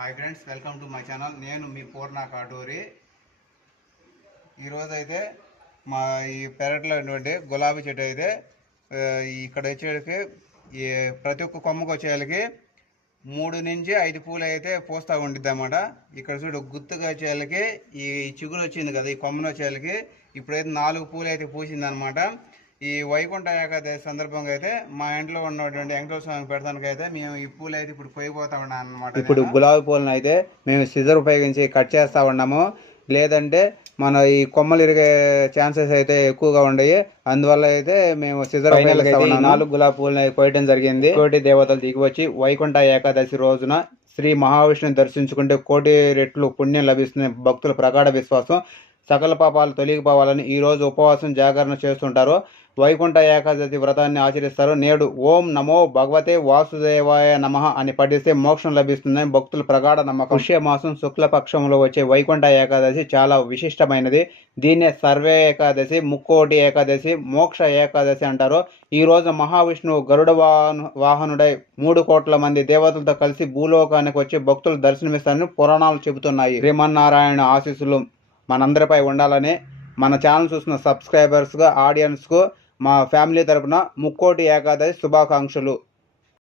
Hi friends welcome to my channel. నేను మీ పూర్ణ కాటూరి. ఈరోజు అయితే మా ఈ పెరట్లో ఉన్నటువంటి గులాబీ చెట్టు అయితే ఇక్కడ వచ్చేటికి ఈ ప్రతి ఒక్క కొమ్మకు వచ్చేళ్ళకి మూడు నుంచి ఐదు పూలు అయితే పూస్తూ ఉండిద్ది అన్నమాట ఇక్కడ చూడు గుత్తుగా వచ్చేళ్ళకి ఈ చిగురు వచ్చింది కదా ఈ కొమ్మను వచ్చేళ్ళకి ఇప్పుడైతే నాలుగు పూలు అయితే పూసింది అనమాట ఈ వైకుంఠ ఏకాదశి సందర్భంగా అయితే మా ఇంట్లో ఉన్నటువంటి వెంకటేశ్వర స్వామి పెడతానికి అయితే మేము ఈ పూలు అయితే ఇప్పుడు పోయిపోతా ఉన్నాం అనమాట ఇప్పుడు గులాబీ పూలను అయితే మేము సిజర్ ఉపయోగించి కట్ చేస్తా ఉన్నాము. లేదంటే మన ఈ కొమ్మలు ఇరిగే ఛాన్సెస్ అయితే ఎక్కువగా ఉన్నాయి అందువల్ల అయితే మేము సిజర్ నాలుగు గులాబీ పూలను కోయటం జరిగింది. కోటి దేవతలు దిగి వచ్చి వైకుంఠ ఏకాదశి రోజున శ్రీ మహావిష్ణుని దర్శించుకుంటే కోటి రెట్లు పుణ్యం లభిస్తుంది భక్తుల ప్రగాఢ విశ్వాసం. సకల పాపాలు తొలగిపోవాలని ఈ రోజు ఉపవాసం జాగరణ చేస్తుంటారు. వైకుంఠ ఏకాదశి వ్రతాన్ని ఆచరిస్తారు. నేడు ఓం నమో భగవతే వాసుదేవాయ నమః అని పఠిస్తే మోక్షం లభిస్తుందని భక్తులు ప్రగాఢ నమ్మకం. పుష్యమాసం శుక్లపక్షంలో వచ్చే వైకుంఠ ఏకాదశి చాలా విశిష్టమైనది. దీన్నే సర్వే ఏకాదశి ముక్కోటి ఏకాదశి మోక్ష ఏకాదశి అంటారు. ఈ రోజు మహావిష్ణువు గరుడ వాహన- వాహనుడై మూడు కోట్ల మంది దేవతలతో కలిసి భూలోకానికి వచ్చి భక్తులు దర్శనమిస్తారని పురాణాలు చెబుతున్నాయి. శ్రీమన్నారాయణ ఆశీస్సులు మనందరిపై ఉండాలని మన ఛానల్ చూసిన సబ్స్క్రైబర్స్గా ఆడియన్స్కు మా ఫ్యామిలీ తరపున ముక్కోటి ఏకాదశి శుభాకాంక్షలు.